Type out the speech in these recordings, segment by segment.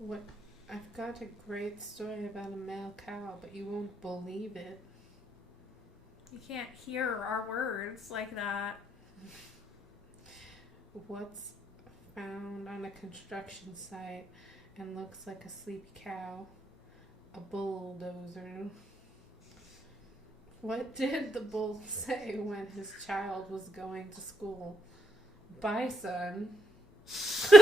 What? I've got a great story about a male cow, but you won't believe it. You can't hear our words like that. What's found on a construction site and looks like a sleepy cow? A bulldozer. What did the bull say when his child was going to school? Bye, son. Sorry.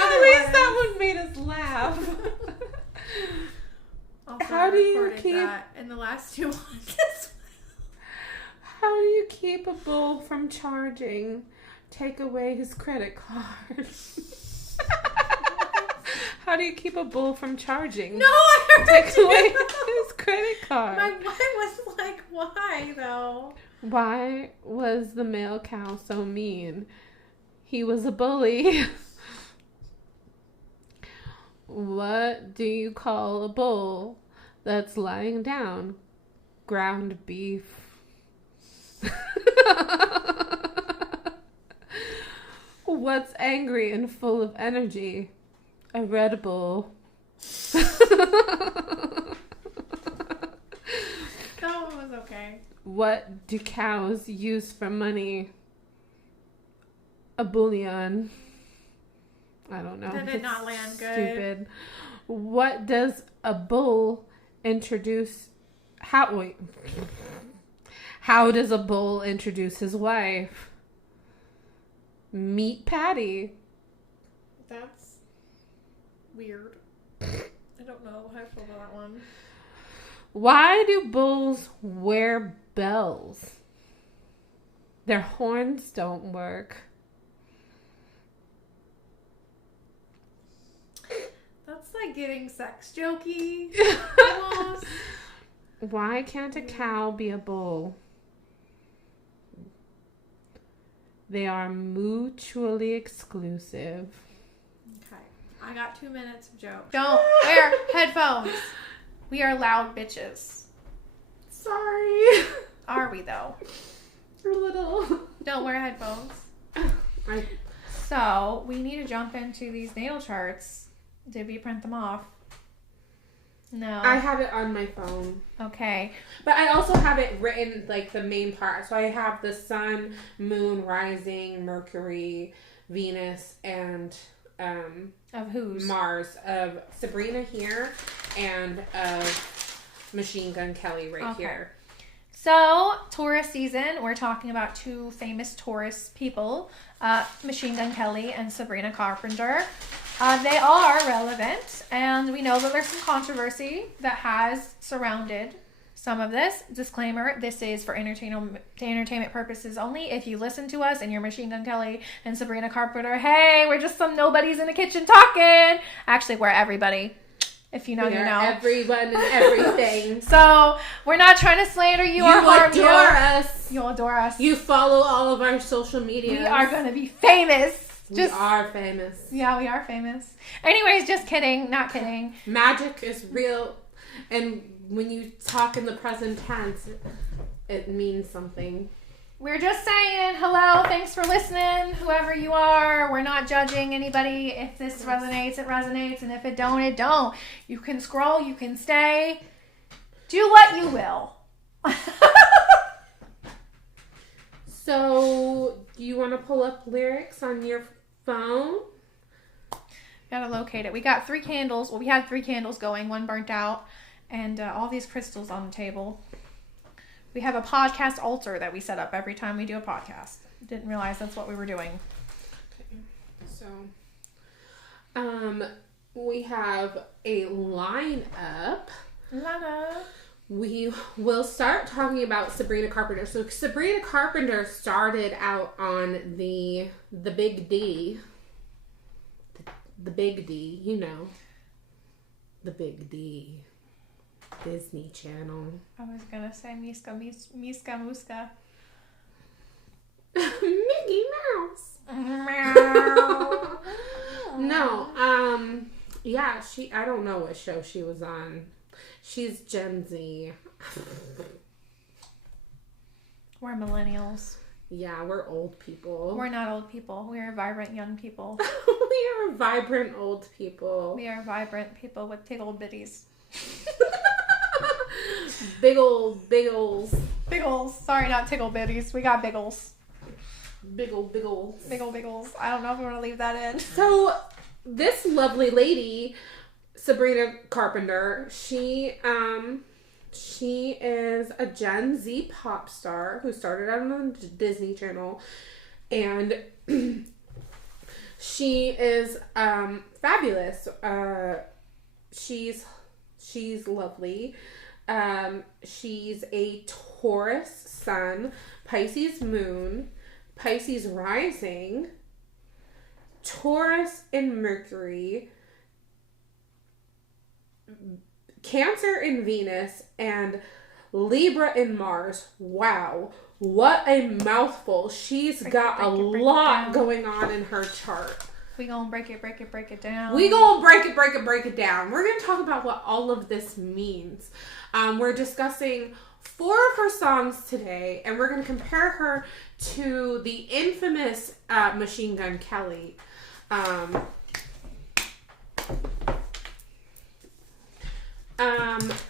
At least that one made us laugh. How do you keep that in the last 2 months? How do you keep a bull from charging? Take away his credit card. How do you keep a bull from charging? No, I heard Take away his credit card. My mind was like, why though? Why was the male cow so mean? He was a bully. What do you call a bull that's lying down? Ground beef. What's angry and full of energy? A Red Bull. That one was okay. What do cows use for money? A bullion. I don't know. Did it not land good? Stupid. What does a bull introduce? How does a bull introduce his wife? Meet Patty. That's weird. I don't know how I feel about that one. Why do bulls wear bells? Their horns don't work. That's like getting sex jokey. Almost. Why can't a cow be a bull? They are mutually exclusive. Okay. I got 2 minutes of jokes. Don't wear headphones. We are loud bitches. Sorry. Are we though? A little. Don't wear headphones. So we need to jump into these natal charts. Did we print them off? No. I have it on my phone. Okay. But I also have it written, like, the main part. So I have the sun, moon, rising, Mercury, Venus, and Of whose? Mars. Of Sabrina here and of Machine Gun Kelly right here. So, Taurus season, we're talking about 2 famous Taurus people, Machine Gun Kelly and Sabrina Carpenter. They are relevant, and we know that there's some controversy that has surrounded some of this. Disclaimer, this is for entertainment purposes only. If you listen to us and you're Machine Gun Kelly and Sabrina Carpenter, hey, we're just some nobodies in the kitchen talking. Actually, we're everybody. If you know, you know. Everyone and everything. So, we're not trying to slander you or harm you. You adore us. You'll adore us. You follow all of our social media. We are going to be famous. We are famous. Yeah, we are famous. Anyways, just kidding. Not kidding. Magic is real. And when you talk in the present tense, it means something. We're just saying hello. Thanks for listening, whoever you are. We're not judging anybody. If this resonates, it resonates. And if it don't, it don't. You can scroll. You can stay. Do what you will. So, do you want to pull up lyrics on your phone? Gotta locate it. We got 3 candles. Well, we had 3 candles going. 1 burnt out. And all these crystals on the table. We have a podcast altar that we set up every time we do a podcast. Didn't realize that's what we were doing. Okay. So, we have a lineup. We will start talking about Sabrina Carpenter. So Sabrina Carpenter started out on the big D. The big D, you know. The big D. Disney Channel. I was gonna say Miska Muska. Mickey Mouse. Meow. No, Yeah, I don't know what show she was on. She's Gen Z. We're millennials. Yeah, we're old people. We're not old people. We are vibrant young people. We are vibrant old people. We are vibrant people with big old bitties. Big old. Sorry, not tickle bitties. We got biggles. Big old. Biggles. I don't know if we want to leave that in. So, this lovely lady, Sabrina Carpenter, she is a Gen Z pop star who started out on the Disney Channel, and she is fabulous. She's lovely. She's a Taurus sun, Pisces moon, Pisces rising, Taurus in Mercury, Cancer in Venus, and Libra in Mars. Wow. What a mouthful. She's got a lot going on in her chart. We gonna break it down. We gonna break it down. We're gonna talk about what all of this means. We're discussing 4 of her songs today, and we're gonna compare her to the infamous Machine Gun Kelly.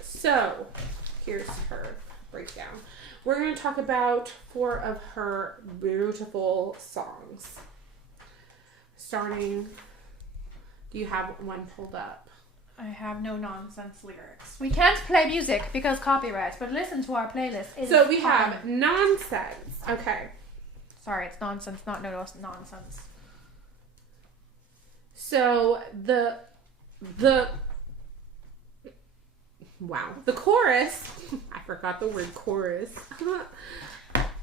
So here's her breakdown. We're gonna talk about 4 of her beautiful songs. Starting, do you have one pulled up? I have no nonsense lyrics. We can't play music because copyright, but listen to our playlist. So we have nonsense. Okay. Sorry, it's nonsense, not nonsense. So the chorus. I forgot the word chorus.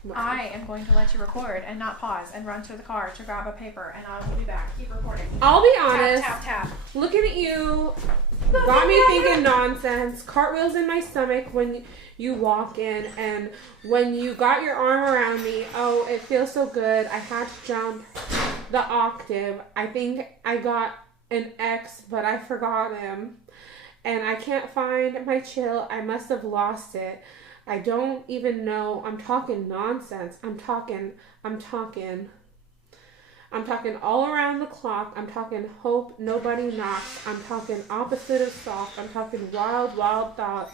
Wow. I am going to let you record and not pause and run to the car to grab a paper, and I will be back. Keep recording. I'll be honest. Tap. Looking at you got me thinking nonsense. Cartwheels in my stomach when you walk in, and when you got your arm around me. Oh, it feels so good. I had to jump the octave. I think I got an X, but I forgot him. And I can't find my chill. I must have lost it. I don't even know. I'm talking nonsense. I'm talking all around the clock. I'm talking hope nobody knocks. I'm talking opposite of soft. I'm talking wild, wild thoughts.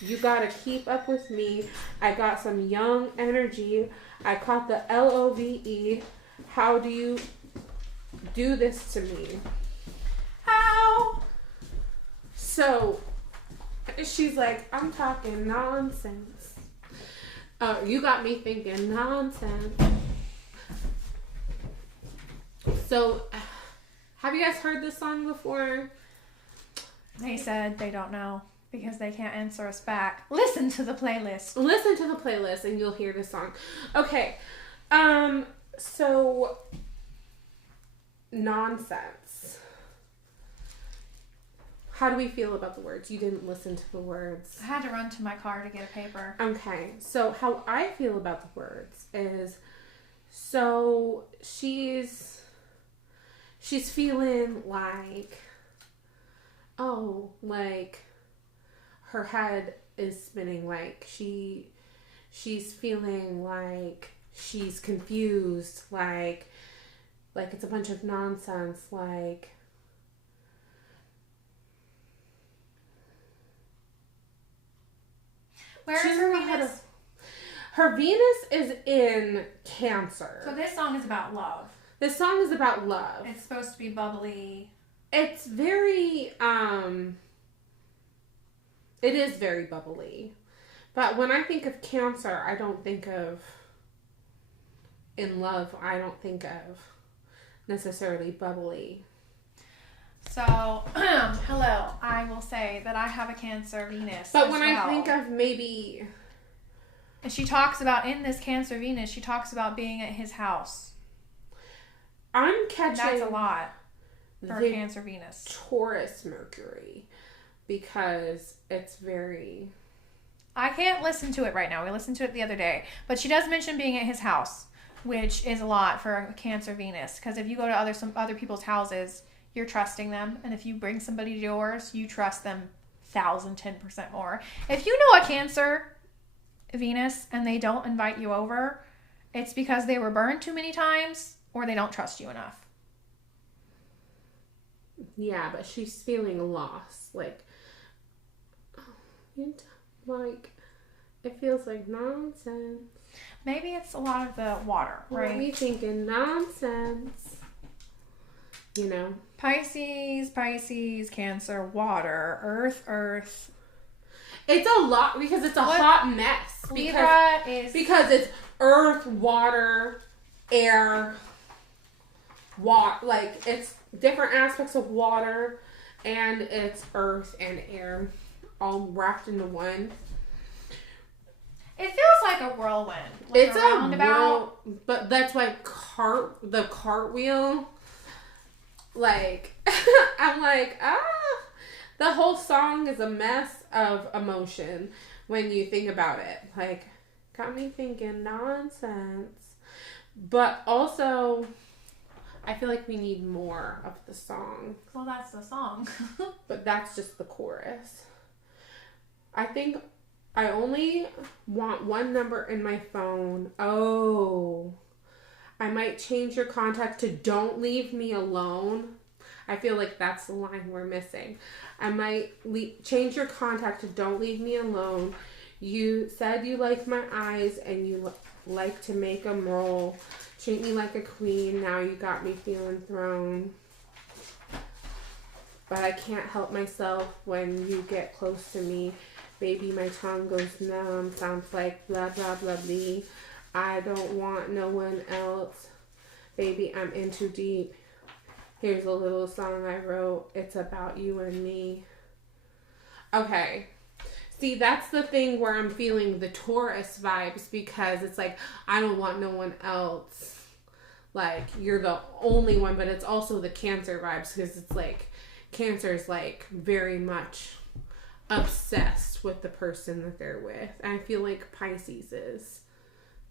You gotta keep up with me. I got some young energy. I caught the LOVE. How do you do this to me? How? So she's like, I'm talking nonsense. You got me thinking nonsense. So, have you guys heard this song before? They said they don't know because they can't answer us back. Listen to the playlist. Listen to the playlist and you'll hear the song. Okay. So, nonsense. How do we feel about the words? You didn't listen to the words. I had to run to my car to get a paper. Okay. So how I feel about the words is, so she's feeling like, oh, like her head is spinning, like she's feeling like she's confused, like it's a bunch of nonsense, like where is her Venus? Her Venus is in Cancer. So this song is about love. This song is about love. It's supposed to be bubbly. It's very, it is very bubbly. But when I think of Cancer, I don't think of in love. I don't think of necessarily bubbly. So, hello. I will say that I have a Cancer Venus. But when I think of maybe... And she talks about, in this Cancer Venus, she talks about being at his house. I'm catching... That's a lot for Cancer Venus. Taurus Mercury. Because it's very... I can't listen to it right now. We listened to it the other day. But she does mention being at his house, which is a lot for a Cancer Venus. Because if you go to some other people's houses, you're trusting them. And if you bring somebody to yours, you trust them 1000% more. If you know a Cancer Venus and they don't invite you over, it's because they were burned too many times or they don't trust you enough. Yeah, but she's feeling lost. Like, it feels like nonsense. Maybe it's a lot of the water, right? What are you thinking? Nonsense. You know? Pisces, Cancer, water, Earth. It's a lot because it's a hot mess. Because it's earth, water, air, like it's different aspects of water, and it's earth and air all wrapped into one. It feels like a whirlwind. Like it's a roundabout. But that's why the cartwheel, like, I'm like, the whole song is a mess of emotion when you think about it. Like, got me thinking nonsense. But also, I feel like we need more of the song. Well, that's the song. But that's just the chorus. I think I only want one number in my phone. Oh, I might change your contact to "Don't leave me alone." I feel like that's the line we're missing. I might change your contact to "Don't leave me alone." You said you like my eyes and you like to make them roll. Treat me like a queen. Now you got me feeling thrown. But I can't help myself when you get close to me. Baby, my tongue goes numb. Sounds like blah, blah, blah, blah. I don't want no one else. Baby, I'm in too deep. Here's a little song I wrote. It's about you and me. Okay. See, that's the thing where I'm feeling the Taurus vibes, because it's like, I don't want no one else. Like, you're the only one, but it's also the Cancer vibes, because it's like, Cancer's like very much obsessed with the person that they're with. And I feel like Pisces is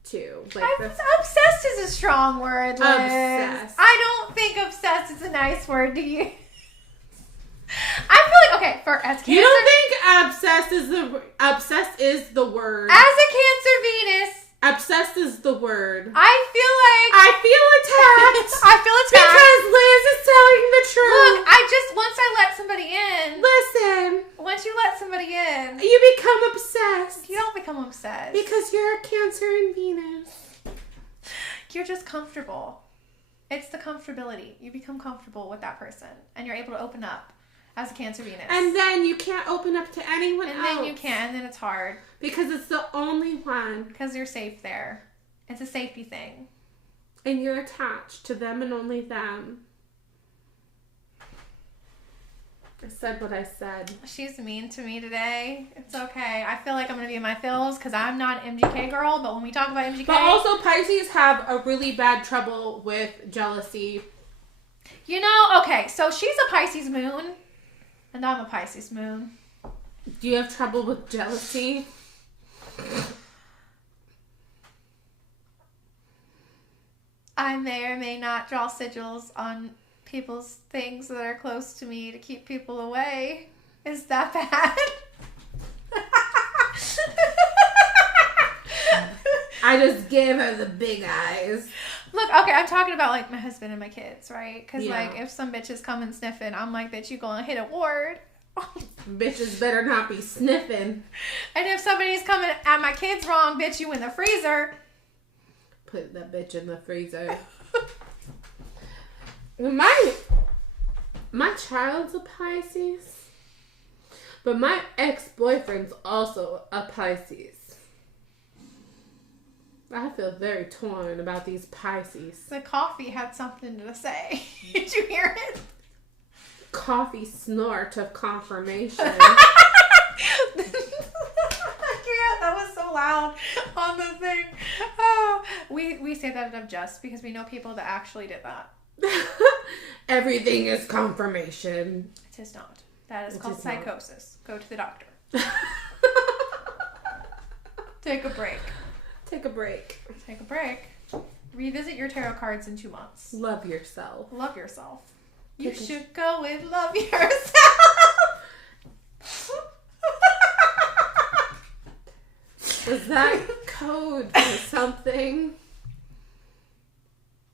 too. Like, obsessed is a strong word, Liz. Obsessed. I don't think obsessed is a nice word to use. I feel like, okay, as Cancer, you don't think obsessed is the word? As a Cancer Venus, obsessed is the word. I feel attacked. I feel attacked because Liz is telling the truth. Look, once I let somebody in. Listen. Once you let somebody in, you become obsessed. You don't become obsessed because you're a Cancer and Venus. You're just comfortable. It's the comfortability. You become comfortable with that person, and you're able to open up. As a Cancer Venus. And then you can't open up to anyone else. And then you can't, and then it's hard. Because it's the only one. Because you're safe there. It's a safety thing. And you're attached to them and only them. I said what I said. She's mean to me today. It's okay. I feel like I'm going to be in my feels because I'm not an MGK girl, but when we talk about MGK... But also Pisces have a really bad trouble with jealousy. You know, okay, so she's a Pisces moon. And I'm a Pisces moon. Do you have trouble with jealousy? I may or may not draw sigils on people's things that are close to me to keep people away. Is that bad? I just gave her the big eyes. Look, okay, I'm talking about, like, my husband and my kids, right? Because, like, if some bitches come and sniffing, I'm like, bitch, you gonna hit a ward. Bitches better not be sniffing. And if somebody's coming at my kids wrong, bitch, you in the freezer. Put that bitch in the freezer. My child's a Pisces. But my ex-boyfriend's also a Pisces. I feel very torn about these Pisces. The coffee had something to say. Did you hear it? Coffee snort of confirmation. Yeah, that was so loud on the thing. Oh, we say that enough just because we know people that actually did that. Everything is confirmation. It is not. That is called psychosis. Go to the doctor. Take a break. Take a break. Take a break. Revisit your tarot cards in 2 months. Love yourself. Love yourself. You should go and love yourself. Was that code for something?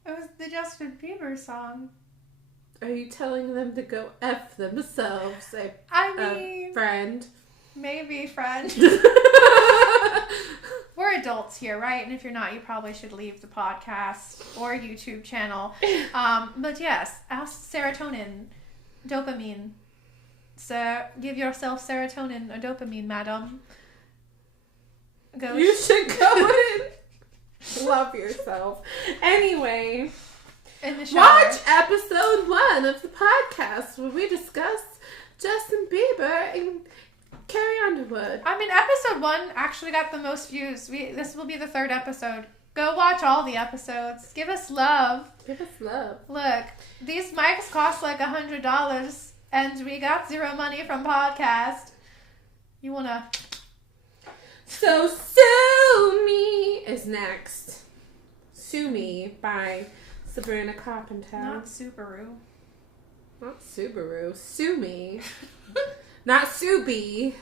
It was the Justin Bieber song. Are you telling them to go F themselves? I mean... friend. Maybe, friend. We're adults here, right? And if you're not, you probably should leave the podcast or YouTube channel. But yes, ask serotonin, dopamine. So give yourself serotonin or dopamine, madam. Go. You should go and love yourself. Anyway, in the shower. Watch episode 1 of the podcast where we discuss Justin Bieber and Carrie Underwood. I mean, episode 1 actually got the most views. This will be the 3rd episode. Go watch all the episodes. Give us love. Give us love. Look, these mics cost like $100, and we got zero money from podcast. You wanna? So Sue Me is next. Sue Me by Sabrina Carpenter. Not Subaru. Not Subaru. Sue Me. Not Subi.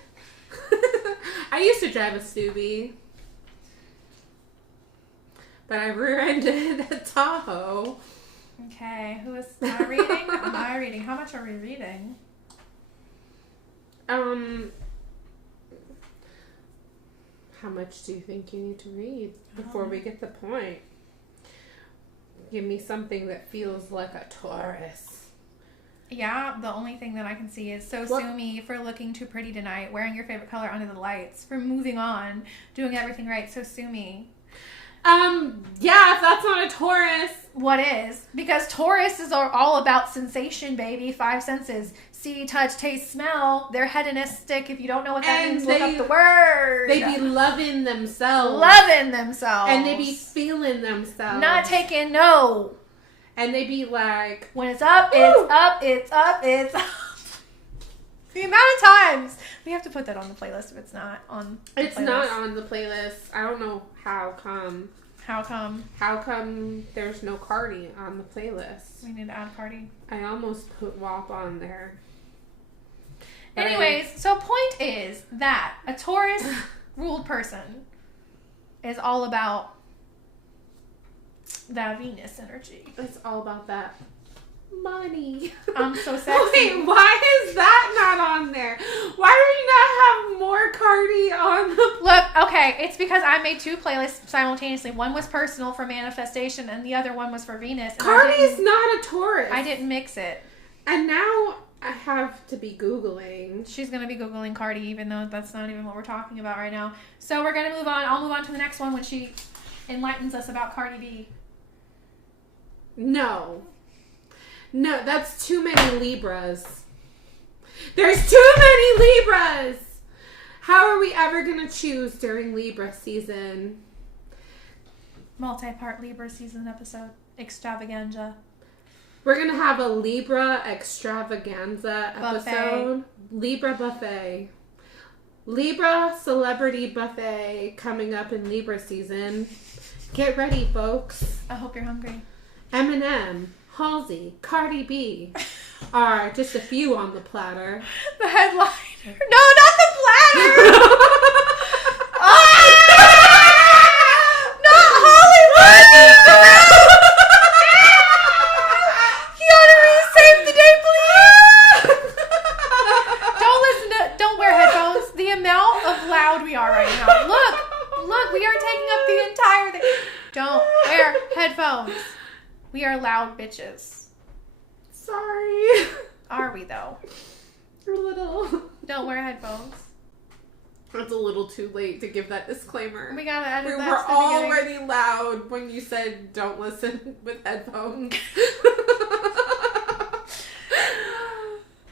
I used to drive a Subi. But I rear-ended a Tahoe. Okay, who is... Am I reading? Am I reading? How much are we reading? How much do you think you need to read before we get the point? Give me something that feels like a Taurus. Yeah, the only thing that I can see is sue me for looking too pretty tonight, wearing your favorite color under the lights, for moving on, doing everything right, so sue me. Yeah, if that's not a Taurus. What is? Because Taurus is all about sensation, baby. 5 senses. See, touch, taste, smell. They're hedonistic. If you don't know what that means, look up the word. They be loving themselves. Loving themselves. And they be feeling themselves. Not taking no. And they be like... When it's up, it's up, it's up, it's up. The amount of times. We have to put that on the playlist if it's not on the playlist. It's not on the playlist. I don't know how come. How come? How come there's no Cardi on the playlist? We need to add Cardi. I almost put WAP on there. Anyways, so point is that a Taurus ruled person is all about that Venus energy. It's all about that money. I'm so sexy. Wait, why is that not on there? Why do we not have more Cardi on the... Look, okay, it's because I made 2 playlists simultaneously. One was personal for manifestation, and the other one was for Venus. Cardi's not a Taurus. I didn't mix it. And now I have to be Googling. She's going to be Googling Cardi, even though that's not even what we're talking about right now. So we're going to move on. I'll move on to the next one when she enlightens us about Cardi B. No, that's too many Libras. There's too many Libras. How are we ever going to choose during Libra season? Multi-part Libra season episode. Extravaganza. We're going to have a Libra extravaganza episode. Buffet. Libra buffet. Libra celebrity buffet coming up in Libra season. Get ready, folks. I hope you're hungry. Eminem, Halsey, Cardi B are just a few on the platter. The headliner. No, not the platter! Not Hollywood! Keanu, save the day, please! Don't wear headphones. The amount of loud we are right now. Look, we are taking up the entire thing. Don't wear headphones. We are loud bitches. Sorry. Are we, though? You're little. Don't wear headphones. It's a little too late to give that disclaimer. We gotta edit we that. were already loud when you said don't listen with headphones.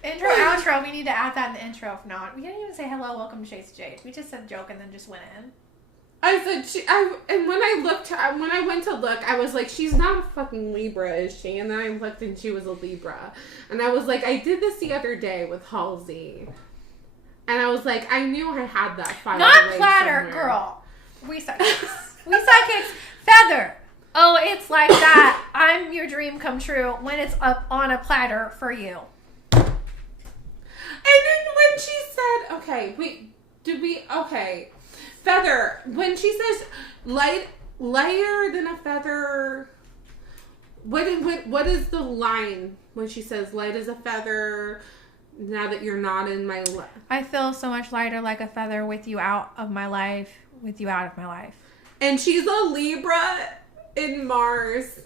Intro, outro. We need to add that in the intro. If not, we didn't even say hello, welcome to Shades of Jade. We just said joke and then just went in. I said, and when I went to look, I was like, she's not a fucking Libra, is she? And then I looked and she was a Libra. And I was like, I did this the other day with Halsey. And I was like, I knew I had that file. Not platter, somewhere. Girl. We psychics. We psychics. Feather. Oh, it's like that. I'm your dream come true when it's up on a platter for you. And then when she said, feather, when she says lighter than a feather, what is the line when she says light as a feather now that you're not in my life? I feel so much lighter like a feather with you out of my life, with you out of my life. And she's a Libra in Mars.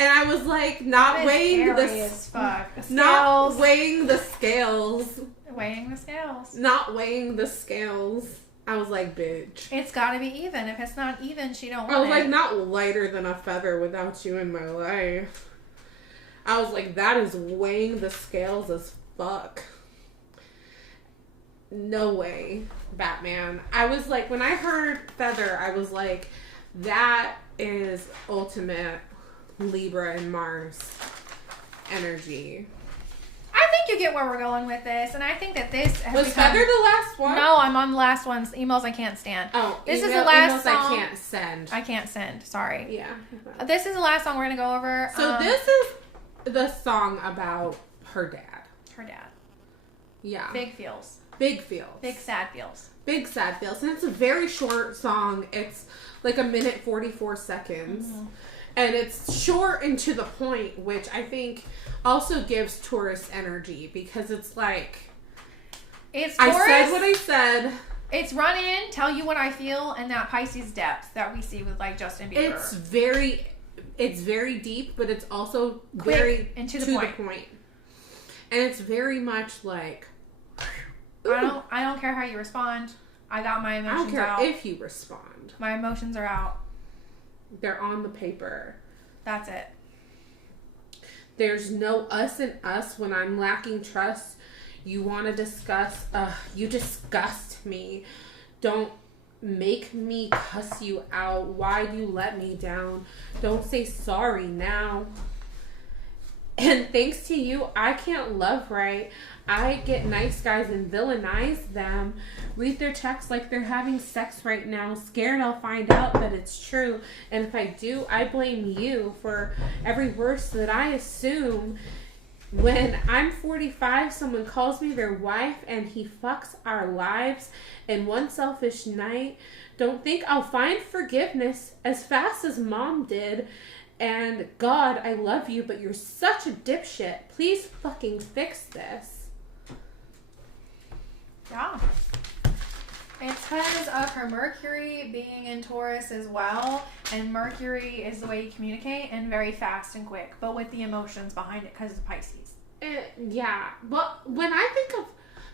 And I was like, not weighing the scales. Not weighing the scales. Weighing the scales. Not weighing the scales. I was like, bitch. It's got to be even. If it's not even, she don't want it. I was like, not lighter than a feather without you in my life. I was like, that is weighing the scales as fuck. No way, Batman. I was like, when I heard feather, I was like, that is ultimate Libra and Mars energy. I think you get where we're going with this, and I think that this has was feather the last one? No, I'm on the last one's emails I can't stand. Oh, this is the last emails song I can't send. I can't send. Sorry. Yeah. This is the last song we're gonna go over. So this is the song about her dad. Her dad. Yeah. Big feels. Big feels. Big sad feels. Big sad feels, and it's a very short song. It's like 1:44. Mm-hmm. And it's short and to the point, which I think also gives Taurus energy because it's like, it's Taurus, I said what I said. It's run in, tell you what I feel, and that Pisces depth that we see with like Justin Bieber. It's very deep, but it's also quick very and to the point. And it's very much like, I don't care how you respond. I got my emotions out. I don't care if you respond. My emotions are out. They're on the paper. That's it. There's no us and us when I'm lacking trust. You want to discuss. You disgust me. Don't make me cuss you out. Why'd you let me down? Don't say sorry now. And thanks to you, I can't love right. I get nice guys and villainize them. Read their texts like they're having sex right now. Scared I'll find out that it's true. And if I do, I blame you for every worst that I assume. When I'm 45, someone calls me their wife and he fucks our lives in one selfish night. Don't think I'll find forgiveness as fast as mom did. And God, I love you, but you're such a dipshit. Please fucking fix this. Yeah. It's because of her Mercury being in Taurus as well. And Mercury is the way you communicate and very fast and quick, but with the emotions behind it because it's Pisces. Yeah. Well, when I think of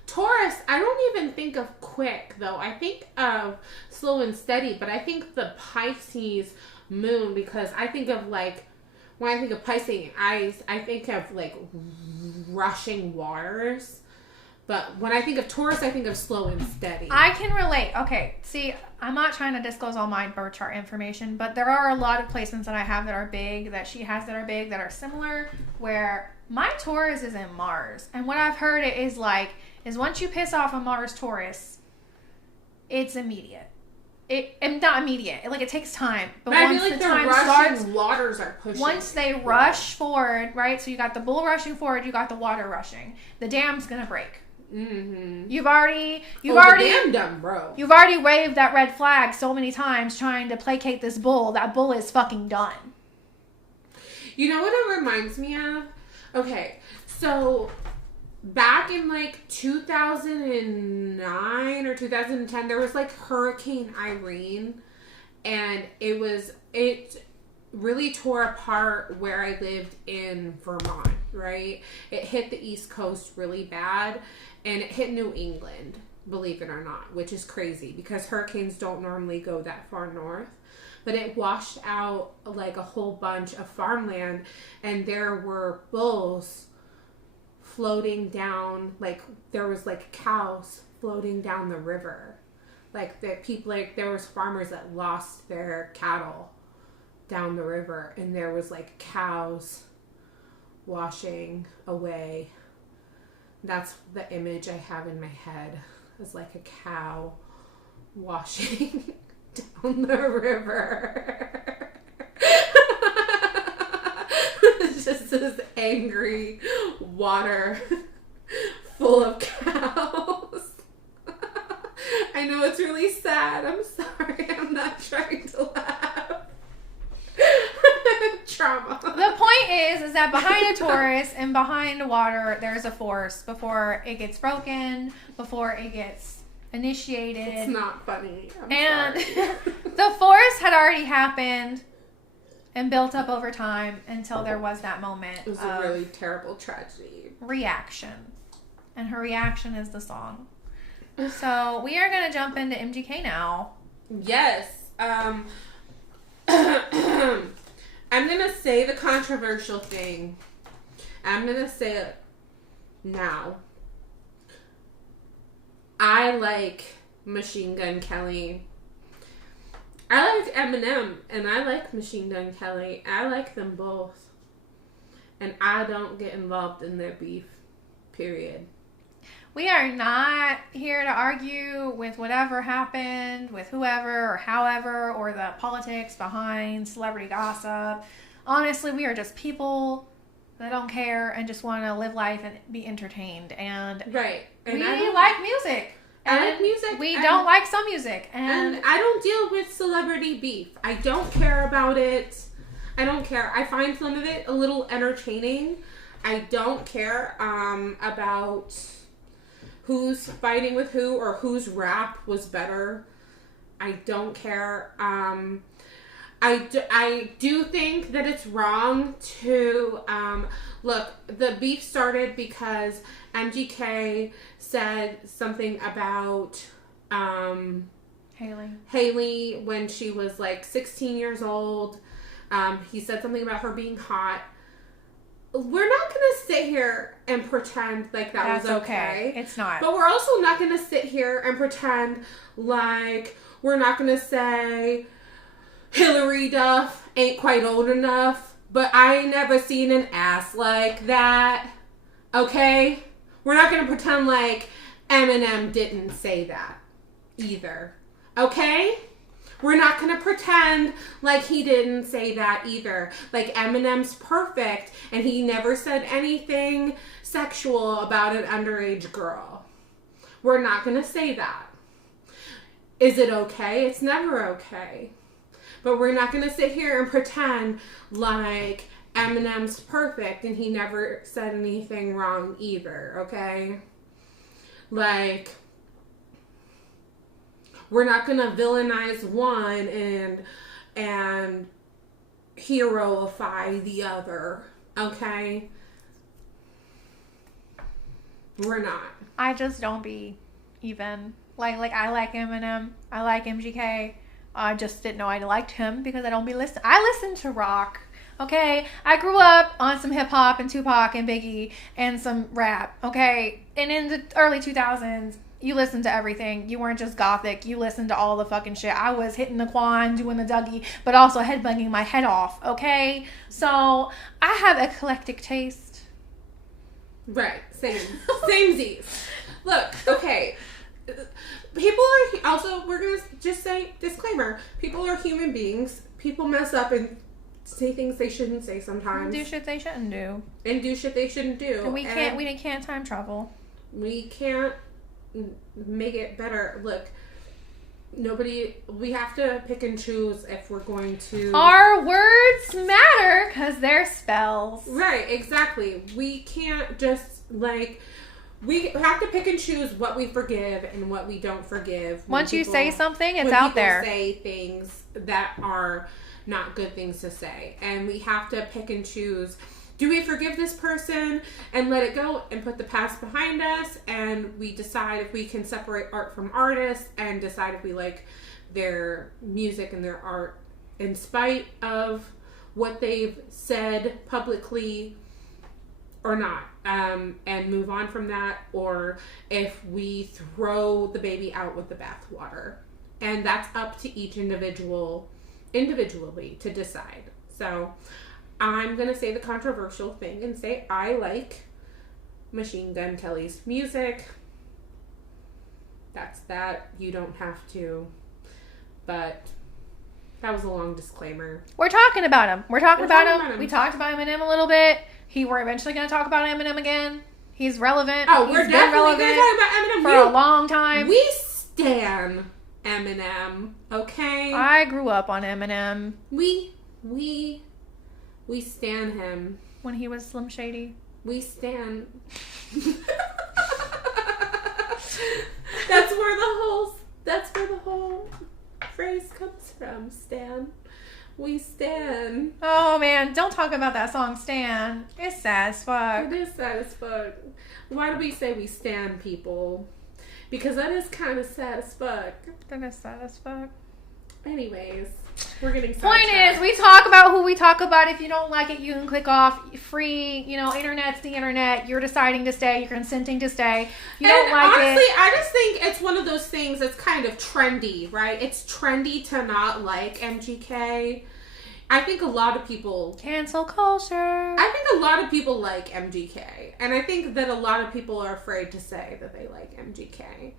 Taurus, I don't even think of quick, though. I think of slow and steady, but I think the Pisces moon, because I think of like, when I think of Pisces eyes, I think of like rushing waters. But when I think of Taurus, I think of slow and steady. I can relate. Okay, see, I'm not trying to disclose all my birth chart information, but there are a lot of placements that I have that are big, that she has that are big, that are similar, where my Taurus is in Mars. And what I've heard is once you piss off a Mars Taurus, it's immediate. And not immediate. Like, it takes time. But I once feel like the the time rushing starts, waters are pushing. once they rush forward, right? So you got the bull rushing forward, you got the water rushing. The dam's gonna break. Mm-hmm. You've already the dam done, bro. You've already waved that red flag so many times trying to placate this bull. That bull is fucking done. You know what it reminds me of? Okay, so back in like 2009 or 2010, there was like Hurricane Irene, and it really tore apart where I lived in Vermont, right? It hit the East Coast really bad, and it hit New England, believe it or not, which is crazy because hurricanes don't normally go that far north. But it washed out like a whole bunch of farmland, and there were bulls floating down, like there was like cows floating down the river. Like that people, like there was farmers that lost their cattle down the river, and there was like cows washing away. That's the image I have in my head, is like a cow washing down the river. just this angry water full of cows. I know it's really sad. I'm sorry. I'm not trying to laugh. Trauma. The point is that behind a Taurus and behind water, there's a force before it gets broken, before it gets initiated. It's not funny. I'm sorry. The force had already happened and built up over time until there was that moment. It was a really terrible tragedy. Reaction. And her reaction is the song. So we are going to jump into MGK now. Yes. I'm going to say the controversial thing. I'm going to say it now. I like Machine Gun Kelly. I like Eminem and I like Machine Gun Kelly. I like them both. And I don't get involved in their beef. Period. We are not here to argue with whatever happened with whoever or however or the politics behind celebrity gossip. Honestly, we are just people that don't care and just want to live life and be entertained. And right. And we like music. I like music. We don't like some music. And I don't deal with celebrity beef. I don't care about it. I don't care. I find some of it a little entertaining. I don't care about who's fighting with who or whose rap was better. I don't care. I do think that it's wrong to look. The beef started because MGK said something about Haley when she was like 16 years old. He said something about her being hot. We're not going to sit here and pretend like that's was okay. It's not. But we're also not going to sit here and pretend like we're not going to say Hillary Duff ain't quite old enough, but I ain't never seen an ass like that. Okay? We're not going to pretend like Eminem didn't say that either. Okay? We're not going to pretend like he didn't say that either. Like Eminem's perfect and he never said anything sexual about an underage girl. We're not going to say that. Is it okay? It's never okay. But we're not going to sit here and pretend like Eminem's perfect and he never said anything wrong either, okay? Like, we're not going to villainize one and heroify the other, okay? We're not. I just don't be even. Like I like Eminem. I like MGK. I just didn't know I liked him because I don't be listening. I listen to rock. Okay, I grew up on some hip hop and Tupac and Biggie and some rap. Okay, and in the early 2000s, you listened to everything. You weren't just gothic. You listened to all the fucking shit. I was hitting the quan, doing the Dougie, but also headbanging my head off. Okay, so I have eclectic taste. Right, same Z's. Look, okay. People are also, we're going to just say, disclaimer, people are human beings. People mess up and say things they shouldn't say sometimes. Do shit they shouldn't do. And do shit they shouldn't do. And we can't time travel. We can't make it better. Look, we have to pick and choose if we're going to. Our words matter because they're spells. Right, exactly. We can't just, like, we have to pick and choose what we forgive and what we don't forgive. Once you say something, it's out there. When people say things that are not good things to say. And we have to pick and choose. Do we forgive this person and let it go and put the past behind us? And we decide if we can separate art from artists and decide if we like their music and their art in spite of what they've said publicly or not, and move on from that, or if we throw the baby out with the bathwater. And that's up to each individually to decide. So I'm going to say the controversial thing and say I like Machine Gun Kelly's music. That's that. You don't have to. But That was a long disclaimer. We're talking about him. We're talking about him. We talked about Eminem a little bit. We're eventually going to talk about Eminem again. He's relevant. Oh, we're definitely going to talk about Eminem for a long time. We stan Eminem, okay? I grew up on Eminem. We stan him. When he was Slim Shady. We stan. That's where the whole phrase comes from, stan. We stan. Oh man, don't talk about that song, Stan. It's sad as fuck. It is sad as fuck. Why do we say we stan people? Because that is kind of sad as fuck. That is sad as fuck. Anyways, we're getting sidetracked. Point is, we talk about who we talk about. If you don't like it, you can click off. Free, internet's the internet. You're deciding to stay. You're consenting to stay. You don't like honestly, it. Honestly, I just think it's one of those things that's kind of trendy, right? It's trendy to not like MGK. I think a lot of people... Cancel culture. I think a lot of people like MGK. And I think that a lot of people are afraid to say that they like MGK.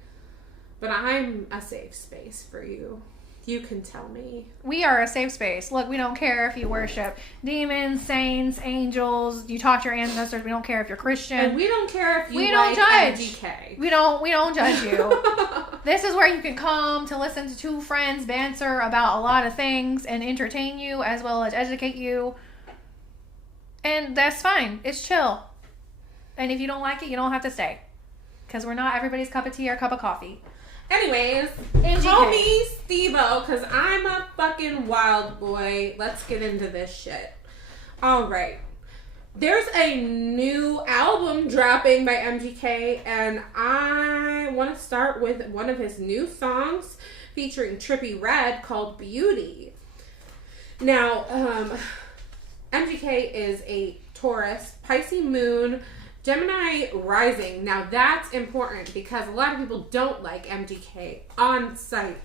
But I'm a safe space for you. You can tell me. We are a safe space. Look, we don't care if you worship demons, saints, angels. You talk to your ancestors. We don't care if you're Christian. And we don't care if you like MGK. We don't judge you. This is where you can come to listen to two friends banter about a lot of things and entertain you as well as educate you. And that's fine. It's chill. And if you don't like it, you don't have to stay. Because we're not everybody's cup of tea or cup of coffee. Anyways, call me Steve-O, because I'm a fucking wild boy. Let's get into this shit. Alright. There's a new album dropping by MGK, and I want to start with one of his new songs featuring Trippie Redd called Beauty. Now, MGK is a Taurus, Pisces moon, Gemini rising. Now that's important because a lot of people don't like MGK on sight,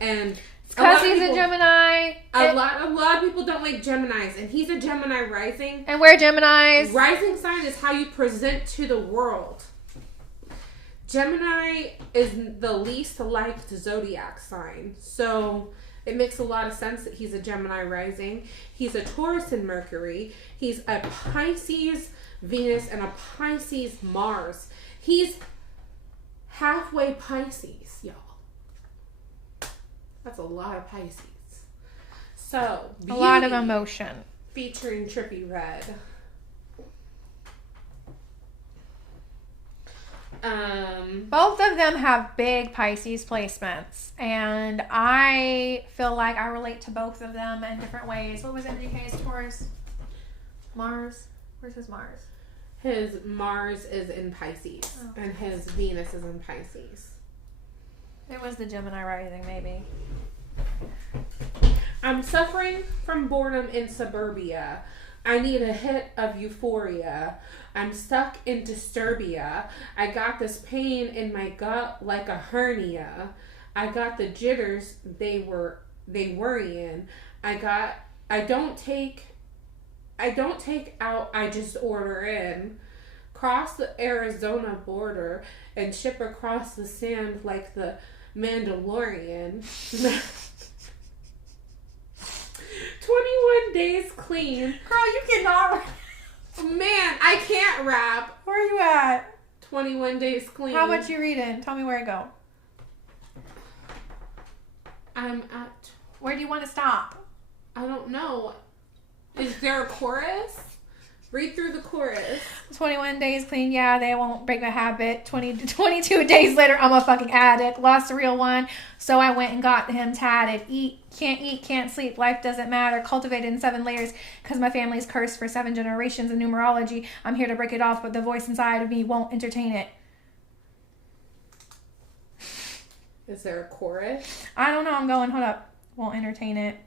and because he's a Gemini. A lot of people don't like Geminis, and he's a Gemini rising. And we're Geminis. Rising sign is how you present to the world. Gemini is the least liked zodiac sign, so it makes a lot of sense that he's a Gemini rising. He's a Taurus in Mercury. He's a Pisces Venus and a Pisces Mars. He's halfway Pisces, y'all. That's a lot of Pisces. So, Beauty, a lot of emotion. Featuring Trippie Redd. Both of them have big Pisces placements, and I feel like I relate to both of them in different ways. What was MGK's Taurus? Mars? Where's his Mars? His Mars is in Pisces, and his Venus is in Pisces. It was the Gemini rising, maybe. I'm suffering from boredom in suburbia. I need a hit of euphoria. I'm stuck in disturbia. I got this pain in my gut like a hernia. I got the jitters they worrying. I don't take out, I just order in. Cross the Arizona border and ship across the sand like the Mandalorian. 21 days clean. Girl, you cannot. Man, I can't rap. Where are you at? 21 days clean. How much you reading? Tell me where to go. I'm at... Where do you want to stop? I don't know. Is there a chorus? Read through the chorus. 21 days clean, yeah, they won't break my habit. 22 days later, I'm a fucking addict. Lost a real one, so I went and got him tatted. Eat, can't sleep, life doesn't matter. Cultivated in 7 layers, because my family's cursed for 7 generations in numerology. I'm here to break it off, but the voice inside of me won't entertain it. Is there a chorus? I don't know, I'm going, hold up. Won't entertain it.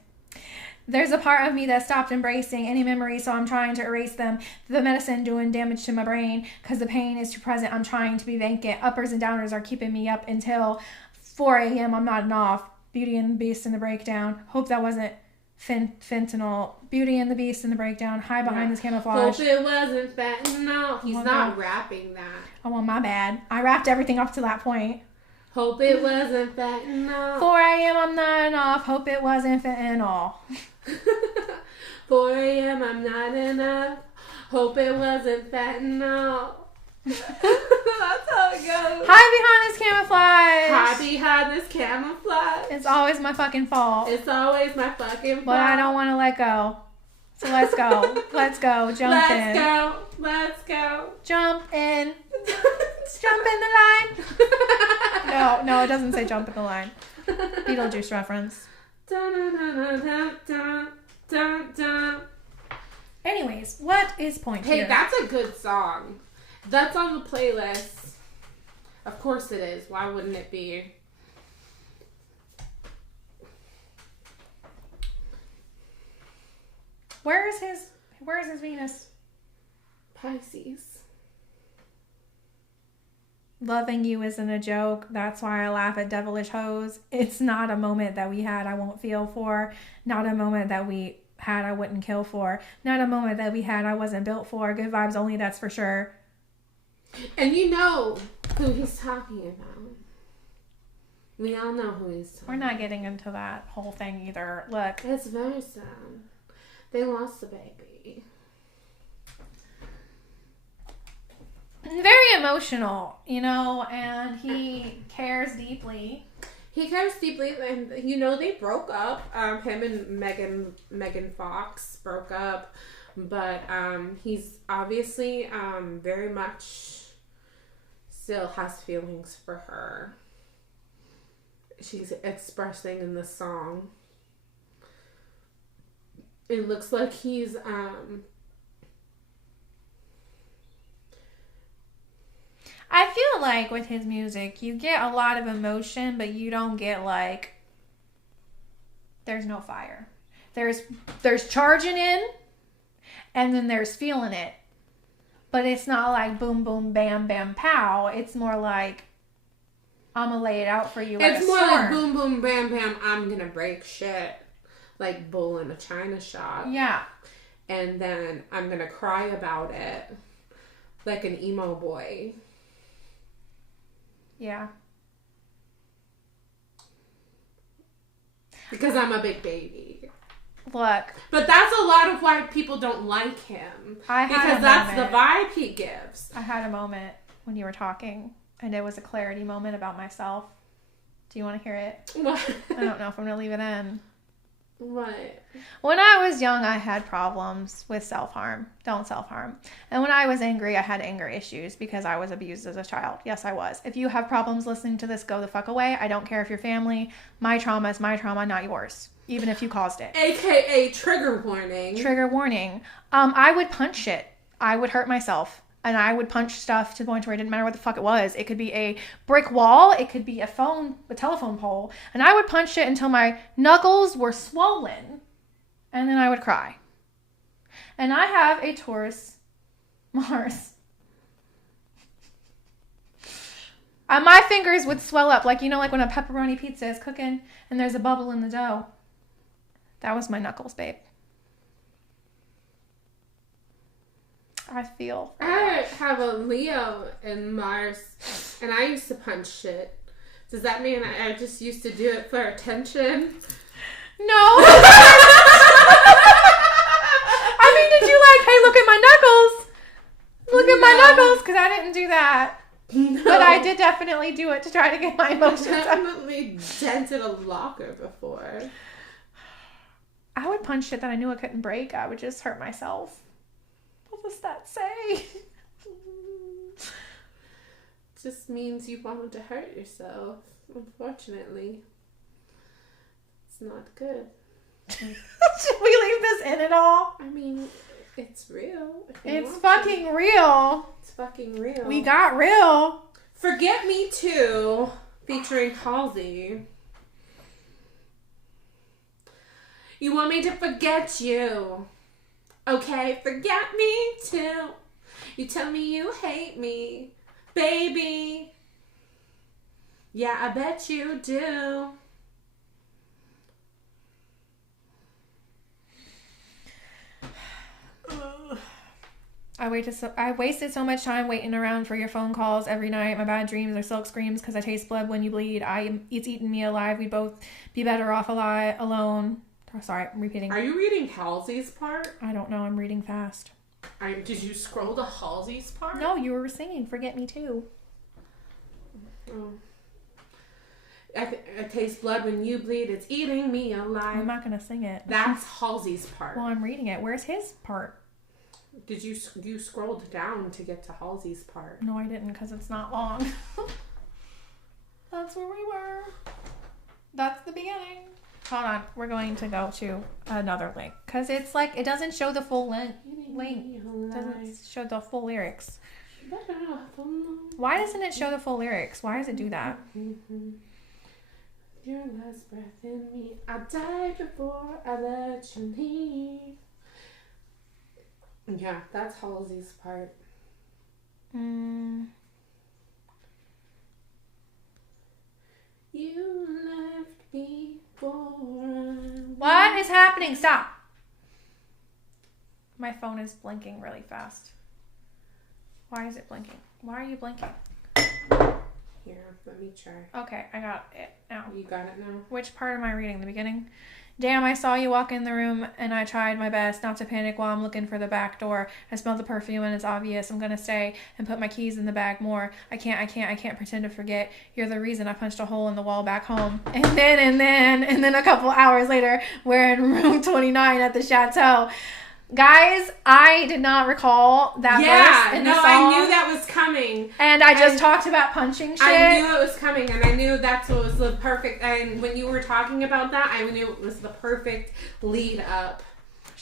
There's a part of me that stopped embracing any memories, so I'm trying to erase them. The medicine doing damage to my brain, because the pain is too present. I'm trying to be vacant. Uppers and downers are keeping me up until 4 a.m. I'm nodding off. Beauty and the Beast in the breakdown. Hope that wasn't fentanyl. Beauty and the Beast in the breakdown. Hide behind this camouflage. Hope it wasn't fentanyl. He's not rapping that. Oh, well, my bad. I rapped everything up to that point. Hope it wasn't fentanyl. 4 a.m. I'm not enough. Hope it wasn't fentanyl. 4 a.m. I'm not enough. Hope it wasn't fentanyl. That's how it goes. Hide behind this camouflage. Hide behind this camouflage. It's always my fucking fault. It's always my fucking fault. But I don't want to let go. So let's go. Let's go. Jump in. Let's go. Let's go. Jump in. Jump in the line. No, it doesn't say jump in the line. Beetlejuice reference. Anyways, what is point here? Hey, that's a good song. That's on the playlist. Of course it is. Why wouldn't it be? Where is his Venus? Pisces. Loving you isn't a joke. That's why I laugh at devilish hoes. It's not a moment that we had I won't feel for. Not a moment that we had I wouldn't kill for. Not a moment that we had I wasn't built for. Good vibes only, that's for sure. And you know who he's talking about. We all know who he's talking about. We're not getting into that whole thing either. Look. It's very sad. They lost the baby. Very emotional, and he cares deeply. He cares deeply, and they broke up. Him and Megan Fox broke up, but he's obviously very much still has feelings for her. She's expressing in the song. It looks like he's I feel like with his music, you get a lot of emotion, but you don't get there's no fire. There's charging in, and then there's feeling it. But it's not like boom, boom, bam, bam, pow. It's more like, I'm going to lay it out for you. It's more like boom, boom, bam, bam, I'm going to break shit. Like bull in a china shop. Yeah. And then I'm going to cry about it. Like an emo boy. Yeah. Because I'm a big baby. Look. But that's a lot of why people don't like him. Because that's the vibe he gives. I had a moment when you were talking, and it was a clarity moment about myself. Do you want to hear it? What? I don't know if I'm going to leave it in. What? When I was young, I had problems with self-harm. Don't self-harm. And when I was angry, I had anger issues because I was abused as a child. Yes, I was. If you have problems listening to this, go the fuck away. I don't care if you're family. My trauma is my trauma, not yours. Even if you caused it. AKA trigger warning. Trigger warning. I would punch shit. I would hurt myself. And I would punch stuff to the point where it didn't matter what the fuck it was. It could be a brick wall. It could be a telephone pole. And I would punch it until my knuckles were swollen. And then I would cry. And I have a Taurus Mars. My fingers would swell up. Like when a pepperoni pizza is cooking and there's a bubble in the dough. That was my knuckles, babe. I feel. I have a Leo in Mars, and I used to punch shit. Does that mean I just used to do it for attention? No. I mean, did you hey, look at my knuckles? Look at my knuckles, because I didn't do that. No. But I did definitely do it to try to get my emotions out. I definitely dented a locker before. I would punch shit that I knew I couldn't break. I would just hurt myself. What does that say? Just means you wanted to hurt yourself. Unfortunately, it's not good. Should we leave this in at all? I mean, it's real. It's fucking real. It's fucking real. We got real. Forget Me Too, featuring Halsey. You want me to forget you? Okay, forget me too. You tell me you hate me, baby. Yeah, I bet you do. I wasted so much time waiting around for your phone calls every night. My bad dreams are silk screams because I taste blood when you bleed. It's eaten me alive. We'd both be better off alone. Oh, sorry, I'm repeating. Are you reading Halsey's part? I don't know. I'm reading fast. Did you scroll to Halsey's part? No, you were singing Forget Me Too. Oh. I taste blood when you bleed. It's eating me alive. I'm not going to sing it. That's Halsey's part. Well, I'm reading it. Where's his part? Did you scrolled down to get to Halsey's part? No, I didn't because it's not long. That's where we were. That's the beginning. Hold on. We're going to go to another link because it's like it doesn't show the full link. It doesn't show the full lyrics. Why doesn't it show the full lyrics? Why does it do that? Your last breath in me. I died before I let you leave. Yeah, that's Halsey's part. You left before. What is happening? Stop. My phone is blinking really fast. Why is it blinking? Why are you blinking? Here, let me try. Okay, I got it now. You got it now? Which part am I reading? The beginning? Damn, I saw you walk in the room and I tried my best not to panic while I'm looking for the back door. I smell the perfume and it's obvious. I'm gonna stay and put my keys in the bag more. I can't pretend to forget. You're the reason I punched a hole in the wall back home. And then a couple hours later, we're in room 29 at the chateau. Guys, I did not recall that verse in the song. I knew that was coming. And I just talked about punching shit. I knew it was coming, and I knew that's what was the perfect. And when you were talking about that, I knew it was the perfect lead up.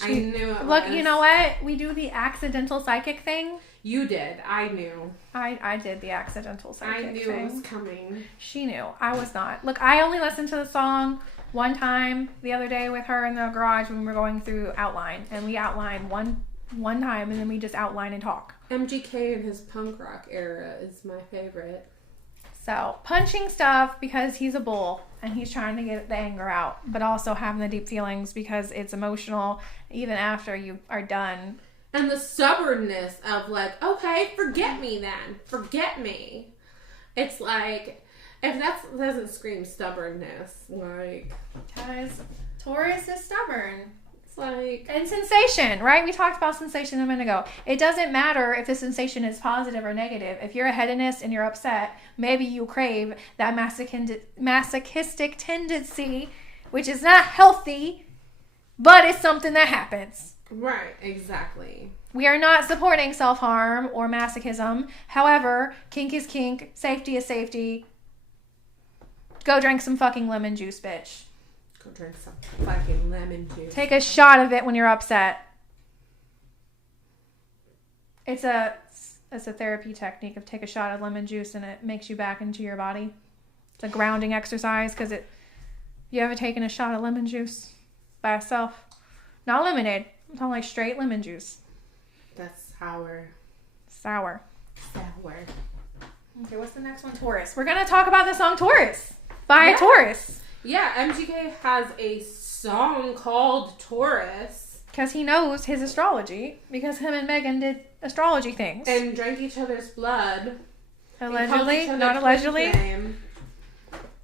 I knew it. Look, you know what? We do the accidental psychic thing. You did. I knew. I did the accidental psychic thing. I knew it was coming. She knew. I was not. Look, I only listened to the song one time the other day with her in the garage when we were going through outline, and we outlined one time, and then we just outline and talk. MGK in his punk rock era is my favorite. So punching stuff because he's a bull and he's trying to get the anger out, but also having the deep feelings because it's emotional even after you are done. And the stubbornness of like, okay, forget me then, forget me. It's like, if that doesn't scream stubbornness, like... Because Taurus is stubborn. It's like... And sensation, right? We talked about sensation a minute ago. It doesn't matter if the sensation is positive or negative. If you're a hedonist and you're upset, maybe you crave that masochistic tendency, which is not healthy, but it's something that happens. Right, exactly. We are not supporting self-harm or masochism. However, kink is kink, safety is safety. Go drink some fucking lemon juice, bitch. Go drink some fucking lemon juice. Take a shot of it when you're upset. It's a therapy technique of take a shot of lemon juice and it makes you back into your body. It's a grounding exercise because you ever taken a shot of lemon juice by itself? Not lemonade. I'm talking like straight lemon juice. That's sour. Sour. Okay, what's the next one? Taurus. We're going to talk about the song Taurus by Taurus. Yeah, MGK has a song called Taurus. Because he knows his astrology. Because him and Megan did astrology things. And drank each other's blood. Allegedly. Not allegedly.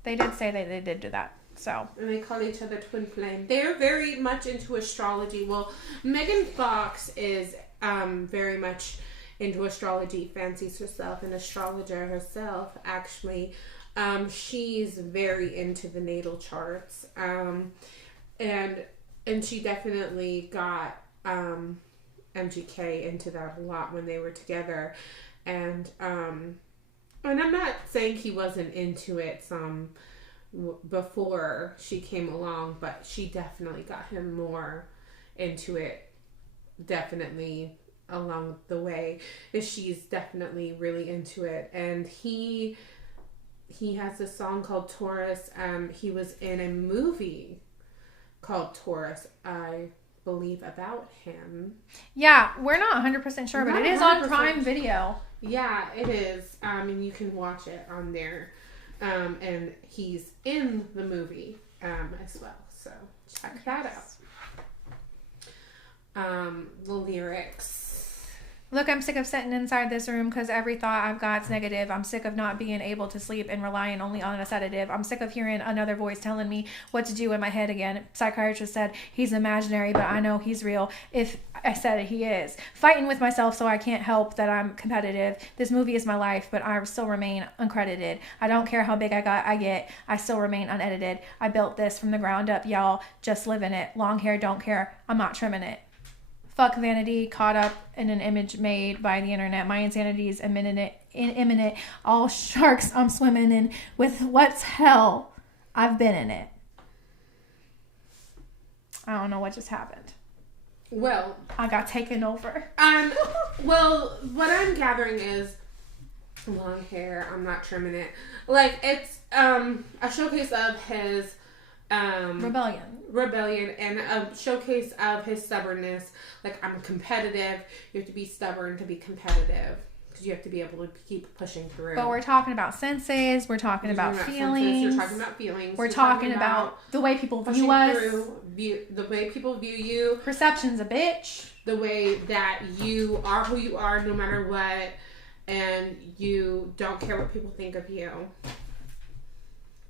They did say they did do that. So. And they call each other twin flame. They're very much into astrology. Well, Megan Fox is very much into astrology, fancies herself an astrologer herself, actually. She's very into the natal charts. And she definitely got MGK into that a lot when they were together. And I'm not saying he wasn't into it before she came along, but she definitely got him more into it, definitely along the way. She's definitely really into it, and he has a song called Taurus. He was in a movie called Taurus, I believe, about him. Yeah, we're not 100% sure, but it is on Prime Video. Yeah, it is. And you can watch it on there. And he's in the movie as well, so check that out. The lyrics. Look, I'm sick of sitting inside this room because every thought I've got's negative. I'm sick of not being able to sleep and relying only on a sedative. I'm sick of hearing another voice telling me what to do in my head again. Psychiatrist said he's imaginary, but I know he's real. If I said it, he is. Fighting with myself so I can't help that I'm competitive. This movie is my life, but I still remain uncredited. I don't care how big I get. I still remain unedited. I built this from the ground up, y'all. Just live in it. Long hair, don't care. I'm not trimming it. Fuck vanity, caught up in an image made by the internet. My insanity is imminent. All sharks I'm swimming in with what's hell. I've been in it. I don't know what just happened. Well, I got taken over. Well, what I'm gathering is long hair. I'm not trimming it. Like, it's a showcase of his rebellion and a showcase of his stubbornness. Like, I'm competitive. You have to be stubborn to be competitive because you have to be able to keep pushing through. But we're talking about senses. We're talking about feelings. You're talking about feelings. We're talking about the way people view us. The way people view you. Perception's a bitch. The way that you are who you are no matter what, and you don't care what people think of you.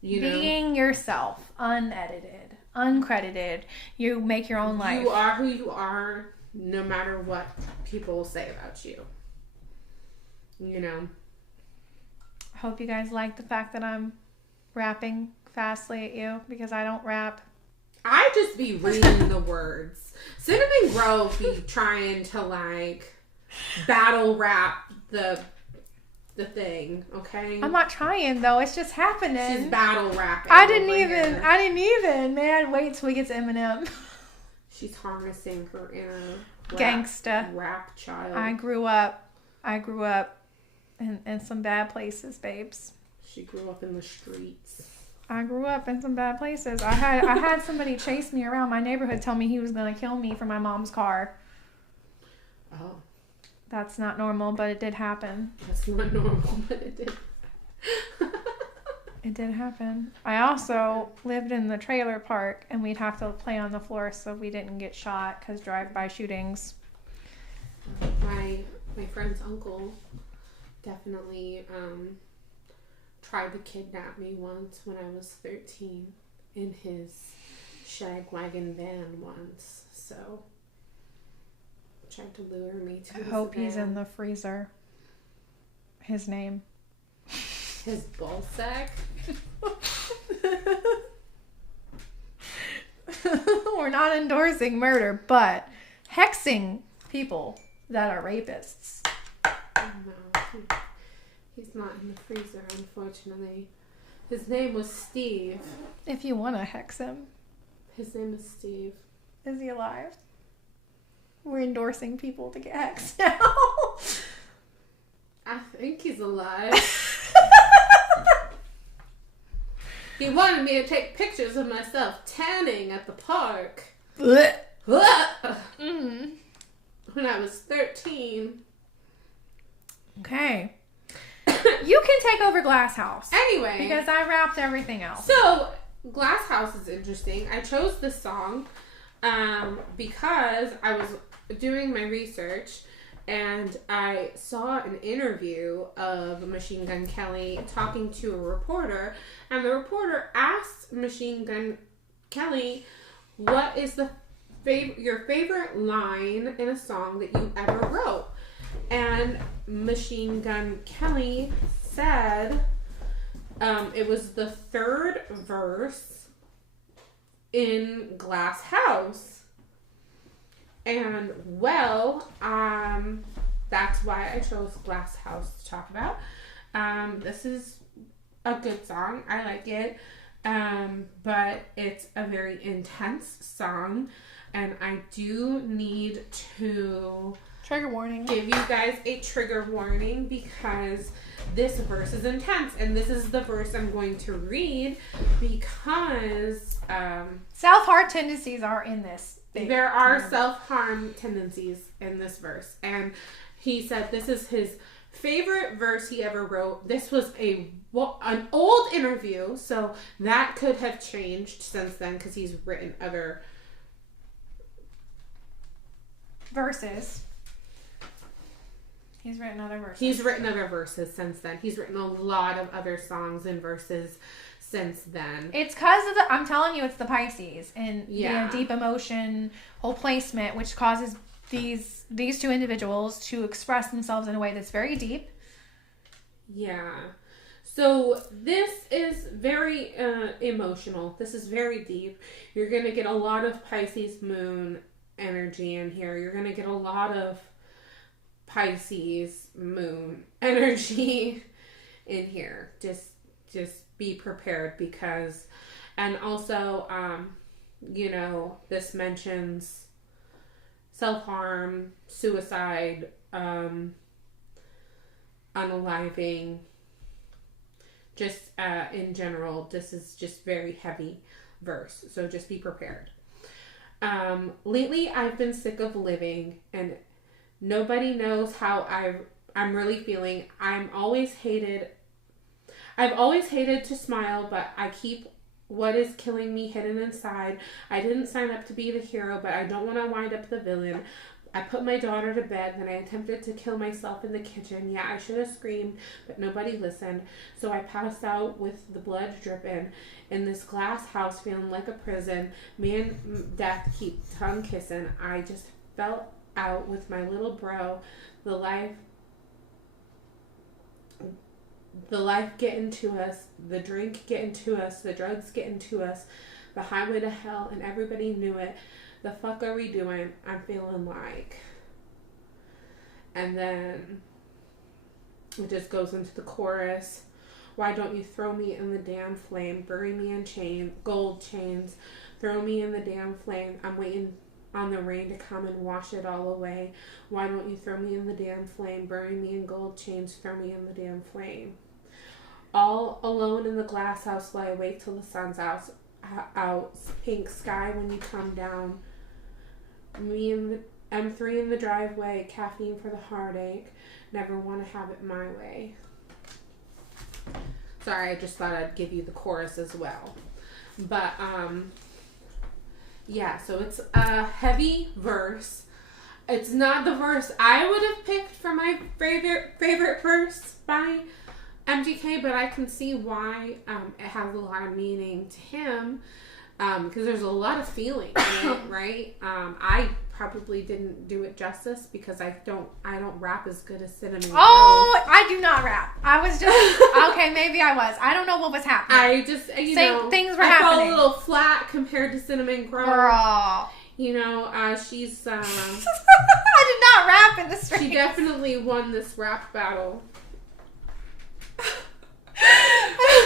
Being yourself, unedited, uncredited. You make your own life. You are who you are no matter what people say about you. You know. I hope you guys like the fact that I'm rapping fastly at you because I don't rap. I just be reading the words. Cinnamon Grove be trying to like battle rap the thing, okay? I'm not trying though. It's just happening. She's battle rapping. I didn't even. Man, wait till we get to Eminem. She's harnessing her inner gangsta rap child. I grew up in some bad places, babes. She grew up in the streets. I grew up in some bad places. I had somebody chase me around my neighborhood, tell me he was gonna kill me for my mom's car. Oh. That's not normal, but it did happen. That's not normal, but it did. It did happen. I also lived in the trailer park, and we'd have to play on the floor so we didn't get shot because drive-by shootings. My friend's uncle definitely tried to kidnap me once when I was 13 in his shag wagon van once. So tried to lure me to his hope van. He's in the freezer. His name. His ball sack. We're not endorsing murder, but hexing people that are rapists. No, he's not in the freezer, unfortunately. His name was Steve. If you want to hex him. His name is Steve. Is he alive? We're endorsing people to get hexed now. I think he's alive. He wanted me to take pictures of myself tanning at the park. Mm-hmm. When I was 13. Okay. You can take over Glass House. Anyway. Because I wrapped everything else. So, Glass House is interesting. I chose this song because I was doing my research and I saw an interview of Machine Gun Kelly talking to a reporter, and the reporter asked Machine Gun Kelly, what is your favorite line in a song that you ever wrote? And Machine Gun Kelly said it was the third verse in Glass House. And, well, that's why I chose Glass House to talk about. This is a good song. I like it. But it's a very intense song. And I do need to... Trigger warning. Give you guys a trigger warning because this verse is intense. And this is the verse I'm going to read because... self-harm tendencies are in this. There are self-harm tendencies in this verse. And he said this is his favorite verse he ever wrote. This was an old interview, so that could have changed since then because he's written other verses. He's written other verses. He's written other verses since then. He's written a lot of other songs and verses since then. It's because of I'm telling you, it's the Pisces and the deep emotion, whole placement, which causes these two individuals to express themselves in a way that's very deep. Yeah. So this is very emotional. This is very deep. You're going to get a lot of Pisces moon energy in here. You're going to get a lot of Pisces moon energy in here. Just be prepared because, and also, this mentions self-harm, suicide, unaliving, just in general. This is just very heavy verse, so just be prepared. Lately I've been sick of living and nobody knows how I'm really feeling. I've always hated to smile, but I keep what is killing me hidden inside. I didn't sign up to be the hero, but I don't want to wind up the villain. I put my daughter to bed, then I attempted to kill myself in the kitchen. Yeah, I should have screamed, but nobody listened. So I passed out with the blood dripping in this glass house feeling like a prison. Me and death keep tongue kissing. I just fell out with my little bro. The life getting to us, the drink getting to us, the drugs getting to us, the highway to hell, and everybody knew it. The fuck are we doing? I'm feeling like. And then it just goes into the chorus. Why don't you throw me in the damn flame? Bury me in gold chains. Throw me in the damn flame. I'm waiting on the rain to come and wash it all away. Why don't you throw me in the damn flame? Bury me in gold chains. Throw me in the damn flame. All alone in the glass house, lie awake till the sun's out. Pink sky when you come down. Me and the M3 in the driveway. Caffeine for the heartache. Never want to have it my way. Sorry, I just thought I'd give you the chorus as well. But, yeah, so it's a heavy verse. It's not the verse I would have picked for my favorite verse by MGK, but I can see why it has a lot of meaning to him, because there's a lot of feeling in it, right? I probably didn't do it justice because I don't rap as good as Cinnamon. Oh, I do not rap. I was just okay. Maybe I was. I don't know what was happening. I just things were happening. I felt a little flat compared to Cinnamon Girl. She's I did not rap in the streets. She definitely won this rap battle. I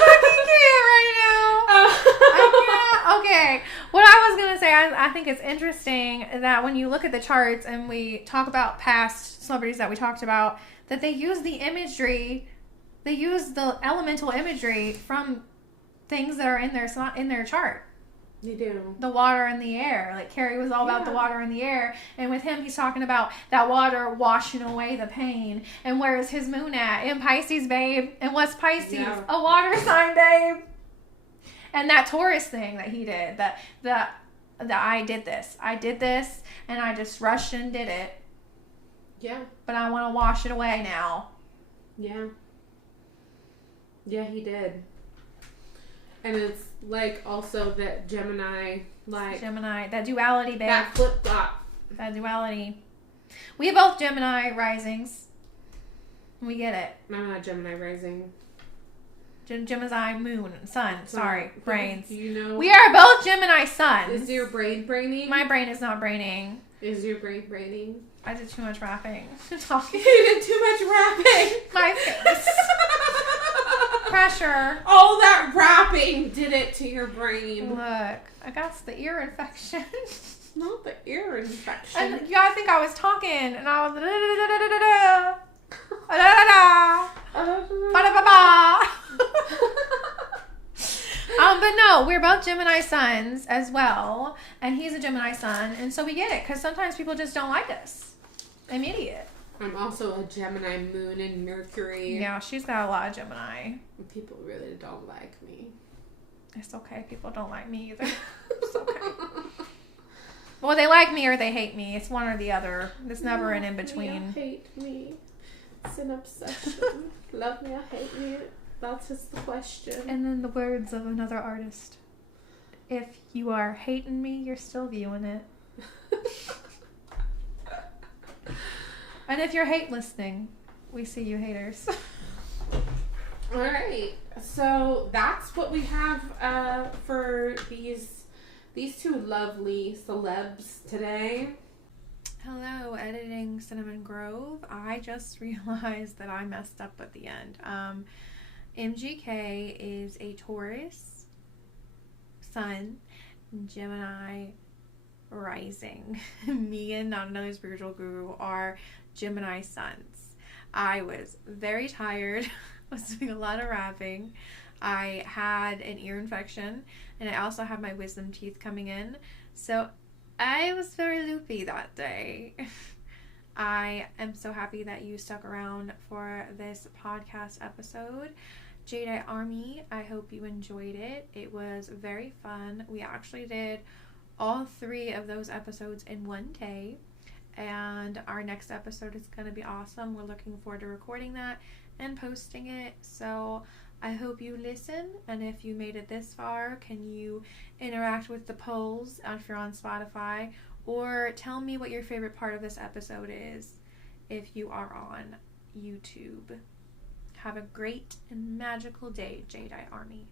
fucking can't right now. I can't. Okay. What I was going to say, I think it's interesting that when you look at the charts and we talk about past celebrities that we talked about, that they use the imagery, they use the elemental imagery from things that are in their chart. They do. The water and the air. Like Carrie was all about the water and the air. And with him, he's talking about that water washing away the pain. And where is his moon at? In Pisces, babe. And what's Pisces? Yeah. A water sign, babe. And that Taurus thing that he did. That I did this. And I just rushed and did it. Yeah. But I want to wash it away now. Yeah. Yeah, he did. And it's like also that Gemini, that duality, babe. That flip-flop. That duality. We have both Gemini risings. We get it. I'm not Gemini rising. Gemini moon, sun. Sorry, brains. You know. We are both Gemini suns. Is your brain braining? My brain is not braining. Is your brain braining? I did too much rapping. Talking. You did too much rapping. My face. Pressure. All that rapping did it to your brain. Look, I got the ear infection. Not the ear infection. And I think I was talking, and I was but no, we're both Gemini suns as well, and he's a Gemini sun, and so we get it because sometimes people just don't like us. I'm idiot. I'm also a Gemini moon and Mercury. Yeah, she's got a lot of Gemini. People really don't like me. It's okay. People don't like me either. It's okay. Well, they like me or they hate me. It's one or the other. There's never an in-between. Hate me. It's an obsession. Love me or hate me, that's just the question. And then the words of another artist. If you are hating me, you're still viewing it. And if you're hate listening, we see you haters. Alright, so that's what we have for these two lovely celebs today. Hello, editing Cinnamon Grove. I just realized that I messed up at the end. MGK is a Taurus sun, Gemini rising. Me and Not Another Spiritual Guru are Gemini suns. I was very tired. I was doing a lot of rapping. I had an ear infection, and I also had my wisdom teeth coming in. So I was very loopy that day. I am so happy that you stuck around for this podcast episode. Jedi Army, I hope you enjoyed it. It was very fun. We actually did all 3 of those episodes in one day, and our next episode is going to be awesome. We're looking forward to recording that and posting it. So I hope you listen, and if you made it this far, can you interact with the polls if you're on Spotify, or tell me what your favorite part of this episode is if you are on YouTube. Have a great and magical day, Jedi Army.